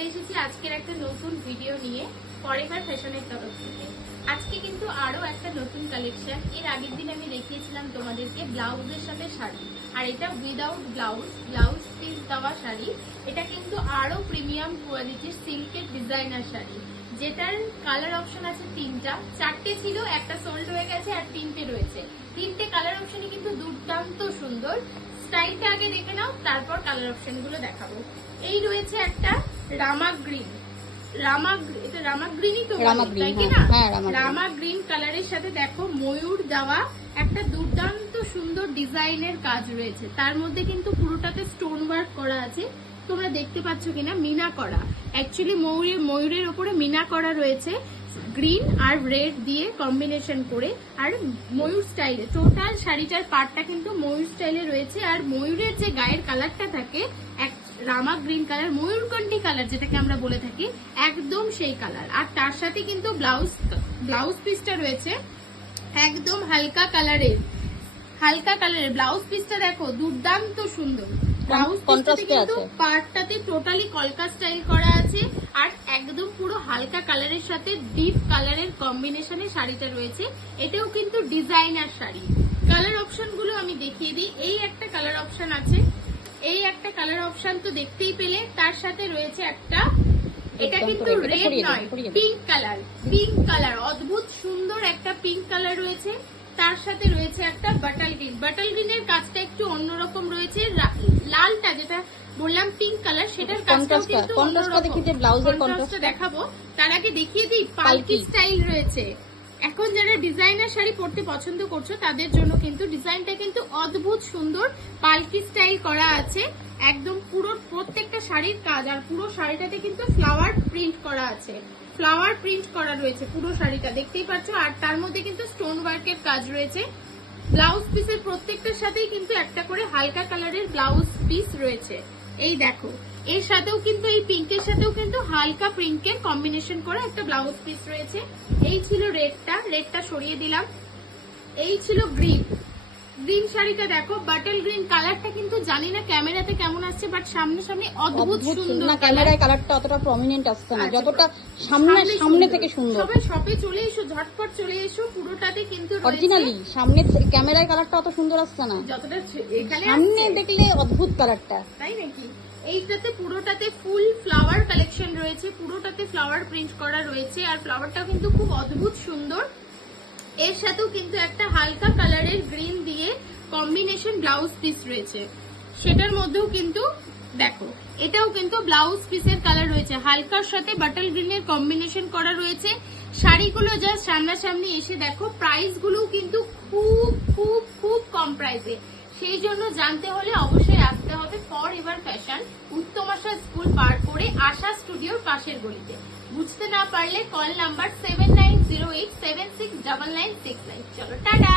চলে এসেছি আজকের একটা নতুন ভিডিও নিয়ে ফরএভার ফ্যাশনের তরফ থেকে। আজকে কিন্তু আরো একটা নতুন কালেকশন। এর আগের দিন আমি দেখিয়েছিলাম তোমাদেরকে ব্লাউজের সাথে শাড়ি, আর এটা উইদাউট ব্লাউজ পিস দেওয়া শাড়ি। এটা কিন্তু আরো প্রিমিয়াম কোয়ালিটির সিল্কের ডিজাইনার শাড়ি, যেটার কালার অপশন আছে তিনটা। চারটে ছিল, একটা সোল্ড হয়ে গেছে, আর তিনটে রয়েছে। তিনটে কালার অপশনই কিন্তু দুর্দান্ত সুন্দর। স্টাইলটা আগে দেখে নাও, তারপর কালার অপশন গুলো দেখাবো। এই রয়েছে একটা রামা গ্রিন, এটা রামা গ্রিনই তো তাই কি না? রামা গ্রিন কালারের সাথে দেখো ময়ূর দেওয়া একটা দুর্দান্ত সুন্দর ডিজাইনের কাজ রয়েছে। তার মধ্যে কিন্তু পুরোটাতে স্টোন ওয়ার্ক করা আছে, তোমরা দেখতে পাচ্ছ কিনা, মিনা করা। অ্যাকচুয়ালি ময়ূরের উপরে মিনা করা রয়েছে, গ্রিন আর রেড দিয়ে কম্বিনেশন করে, আর ময়ূর স্টাইলে টোটাল শাড়িটার পার্টটা কিন্তু ময়ূর স্টাইলে রয়েছে। আর ময়ূরের যে গায়ের কালারটা থাকে এক রামা গ্রিন কালার, ময়ূরকণ্ঠী কালার যেটাকে আমরা বলে থাকি, একদম সেই কালার। আর তার সাথে কিন্তু ব্লাউজ পিসটা রয়েছে একদম হালকা কালারের ব্লাউজ পিসটা দেখো দুর্দান্ত সুন্দর। ব্লাউজ পিসটাতে কিন্তু পার্টটাতে টোটালি কলকা স্টাইল করা আছে, আর একদম পুরো হালকা কালারের সাথে ডিপ কালারের কম্বিনেশনে শাড়িটা রয়েছে। এটাও কিন্তু ডিজাইনার শাড়ি। কালার অপশন গুলো আমি দেখিয়ে দিই। এই একটা কালার অপশন আছে, এই একটা কালার অপশন তো দেখতেই পেলে। তার সাথে রয়েছে একটা, এটা কিন্তু রেড নয়, পিঙ্ক কালার, অদ্ভুত সুন্দর একটা পিঙ্ক কালার রয়েছে। তার সাথে রয়েছে একটা বাটাল গ্রিনের কাজটা একটু অন্যরকম রয়েছে। লালটা যেটা বললাম পিঙ্ক কালার, সেটার কাজটাও কিন্তু অন্যরকম। দেখাবো, তার আগে দেখিয়ে দিই পালকি স্টাইল রয়েছে। এখন যারা ডিজাইনার শাড়ি পরতে পছন্দ করছো তাদের জন্য কিন্তু ডিজাইনটা কিন্তু অদ্ভুত সুন্দর, পালকি স্টাইল করা আছে একদম পুরো প্রত্যেকটা শাড়ির কাজ। আর পুরো শাড়িটাতে কিন্তু ফ্লাওয়ার প্রিন্ট করা আছে, ফ্লাওয়ার প্রিন্ট করা রয়েছে পুরো শাড়িটা, দেখতেই পাচ্ছ। আর তার মধ্যে কিন্তু স্টোন ওয়ার্কের কাজ রয়েছে। ব্লাউজ পিসের প্রত্যেকটার সাথেই কিন্তু একটা করে হালকা কালারের ব্লাউজ পিস রয়েছে। এই দেখো, এর সাথেও কিন্তু এই পিঙ্কের সাথেও কিন্তু হালকা পিঙ্কের কম্বিনেশন করে একটা ব্লাউজ পিস রয়েছে। এই ছিল রেডটা সরিয়ে দিলাম। এই ছিল গ্রিন শাড়িটা দেখো, বাটল গ্রিন কালারটা কিন্তু জানি না ক্যামেরাতে কেমন আসছে, বাট সামনে অদ্ভুত সুন্দর। না, ক্যামেরায় কালারটা অতটা প্রমিনেন্ট আসছে না, যতটা সামনে থেকে সুন্দর। সবাই শপে চলে এসো, ঝটপট চলে এসো। পুরোটাতে কিন্তু অরিজিনালি সামনে ক্যামেরায় কালারটা অত সুন্দর আসছে না, যতটা এখানে সামনে দেখলে অদ্ভুত কালারটা, তাই নাকি? এইটাতে পুরোটাতে ফুল ফ্লাওয়ার কালেকশন রয়েছে, পুরোটাতে ফ্লাওয়ার প্রিন্ট করা রয়েছে, আর ফ্লাওয়ারটাও কিন্তু খুব অদ্ভুত সুন্দর। এর সাথেও কিন্তু একটা হালকা কালারের গ্রিন দিয়ে কম্বিনেশন ব্লাউজ পিস রয়েছে। সেটার মধ্যেও কিন্তু দেখো, এটাও কিন্তু ব্লাউজ পিসের কালার রয়েছে, হালকার সাথে বাটল গ্রিনের কম্বিনেশন করা রয়েছে। শাড়িগুলো জাস্ট সামনাসামনি এসে দেখো, প্রাইস গুলো কিন্তু খুব খুব খুব কম প্রাইসে। সেই জন্য জানতে হলে অবশ্যই আসতে হবে ফরএভার ফ্যাশন, উত্তম আশা স্কুল পার করে আশা স্টুডিওর পাশের গলিতে। বুঝতে না পারলে কল নাম্বার 7908769969। চলো টাটা।